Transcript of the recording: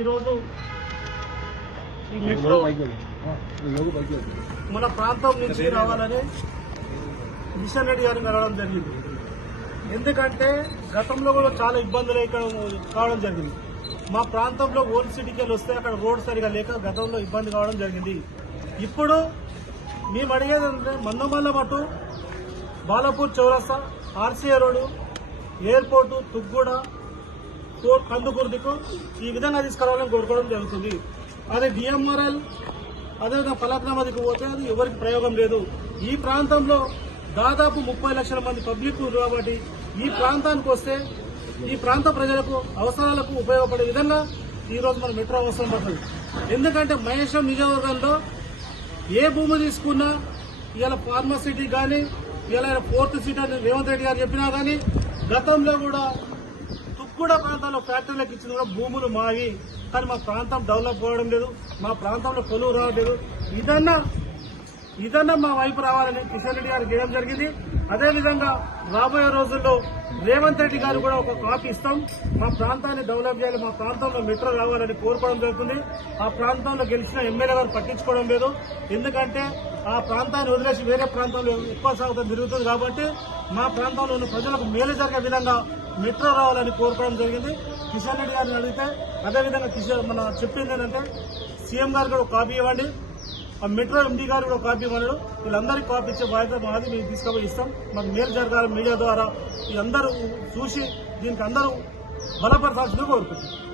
ఈరోజు ఈ మెట్రో మన ప్రాంతం నుంచి రావాలని కిషన్ రెడ్డి గారిని వెళ్ళడం జరిగింది. ఎందుకంటే గతంలో కూడా చాలా ఇబ్బందులు కావడం జరిగింది. మా ప్రాంతంలో ఓల్డ్ సిటీకి వెళ్ళి వస్తే అక్కడ రోడ్ సరిగా లేక గతంలో ఇబ్బంది కావడం జరిగింది. ఇప్పుడు మేము అడిగేది అంటే మందమల్ల మటు బాలాపూర్ చౌరస్తా, ఆర్సీఏ రోడ్డు, ఎయిర్పోర్టు, తుగ్గూడ, కందుకుర్దికు ఈ విధంగా తీసుకురావాలని కోరుకోవడం జరుగుతుంది. అదే డిఎంఆర్ఎల్ అదేవిధంగా ఫలక్నామాదికి పోతే అది ఎవరికి ప్రయోగం లేదు. ఈ ప్రాంతంలో దాదాపు 30 లక్షల మంది పబ్లిక్ కాబట్టి ఈ ప్రాంతానికి వస్తే ఈ ప్రాంత ప్రజలకు అవసరాలకు ఉపయోగపడే విధంగా ఈరోజు మన మెట్రో అవసరం పడుతుంది. ఎందుకంటే మహేశ్వరం నియోజకవర్గంలో ఏ భూమి తీసుకున్నా ఇవాళ ఫార్మసిటీ కానీ ఇలా 4th సిటీ అని రేవంత్ రెడ్డి గారు చెప్పినా కానీ గతంలో కూడా తుక్కుడ ప్రాంతాల్లో ఫ్యాక్టరీలకు ఇచ్చిన కూడా భూములు మావి. కానీ మా ప్రాంతం డెవలప్ కావడం లేదు, మా ప్రాంతంలో కొలువు రావట్లేదు. ఇదన్నా మా వైపు రావాలని కిషన్ రెడ్డి గారు చేయడం జరిగింది. అదేవిధంగా రాబోయే రోజుల్లో రేవంత్ రెడ్డి గారు కూడా ఒక కాపీ ఇస్తాం. మా ప్రాంతాన్ని డెవలప్ చేయాలి, మా ప్రాంతంలో మెట్రో రావాలని కోరుకోవడం జరుగుతుంది. ఆ ప్రాంతంలో గెలిచిన ఎమ్మెల్యే గారు పట్టించుకోవడం లేదు. ఎందుకంటే ఆ ప్రాంతాన్ని వదిలేసి వేరే ప్రాంతంలో ఎక్కువ శాతం జరుగుతుంది కాబట్టి మా ప్రాంతంలో ఉన్న ప్రజలకు మేలు జరిగే విధంగా మెట్రో రావాలని కోరుకోవడం జరిగింది. కిషన్ రెడ్డి గారిని అడిగితే అదేవిధంగా మన చెప్పింది ఏంటంటే సీఎం గారు కూడా కాపీ ఇవ్వండి, ఆ మెట్రో ఎండీ గారు కూడా కాపీ ఇవ్వడు, వీళ్ళందరికీ కాపీ ఇచ్చే బాధ్యత మాది, మేము తీసుకుపోయి ఇస్తాం. మాకు మేలు జరగాలి మీడియా ద్వారా ఈ అందరూ చూసి దీనికి అందరూ బలపరచాల్సిందిగా కోరుకుంటున్నాం.